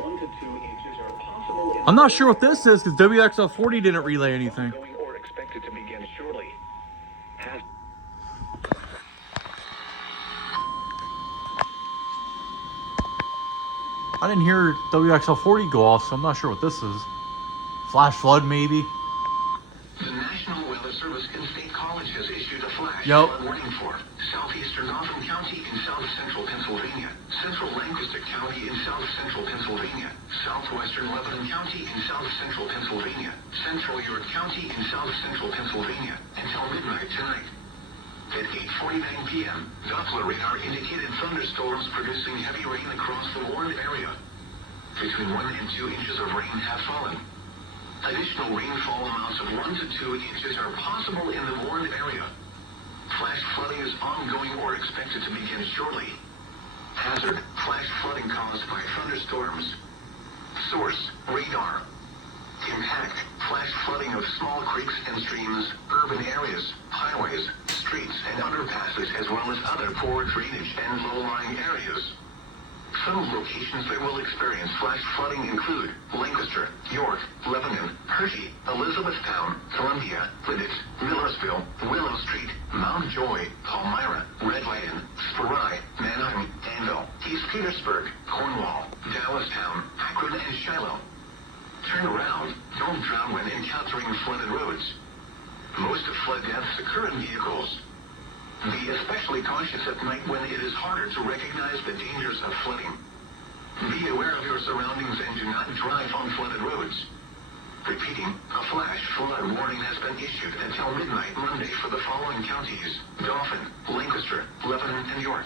1 to 2 inches are possible in I'm not sure what this is because WXL40 didn't relay anything. going or expected to begin shortly. I didn't hear WXL40 go off, so I'm not sure what this is. Flash flood, maybe? The National Weather Service in State College has issued a flash Yep. flood warning for southeastern Dauphin County in south central Pennsylvania, central Lancaster County in south central Pennsylvania, southwestern Lebanon County in south central Pennsylvania, central York County in south central Pennsylvania until midnight tonight. At 8:49 p.m., Doppler radar indicated thunderstorms producing heavy rain across the warned area. Between 1 and 2 inches of rain have fallen. Additional rainfall amounts of 1 to 2 inches are possible in the warned area. Flash flooding is ongoing or expected to begin shortly. Hazard: flash flooding caused by thunderstorms. Source: radar. Impact: flash flooding of small creeks and streams, urban areas, highways, streets and underpasses, as well as other poor drainage and low-lying areas. Some locations that will experience flash flooding include Lancaster, York, Lebanon, Hershey, Elizabethtown, Columbia, Lidditz, Millersville, Willow Street, Mount Joy, Palmyra, Red Lion, Spry, Manheim, Danville, East Petersburg, Cornwall, Dallastown, Akron, and Shiloh. Turn around. Don't drown when encountering flooded roads. Most of flood deaths occur in vehicles. Be especially cautious at night when it is harder to recognize the dangers of flooding. Be aware of your surroundings and do not drive on flooded roads. Repeating, a flash flood warning has been issued until midnight Monday for the following counties: Dauphin, Lancaster, Lebanon, and York.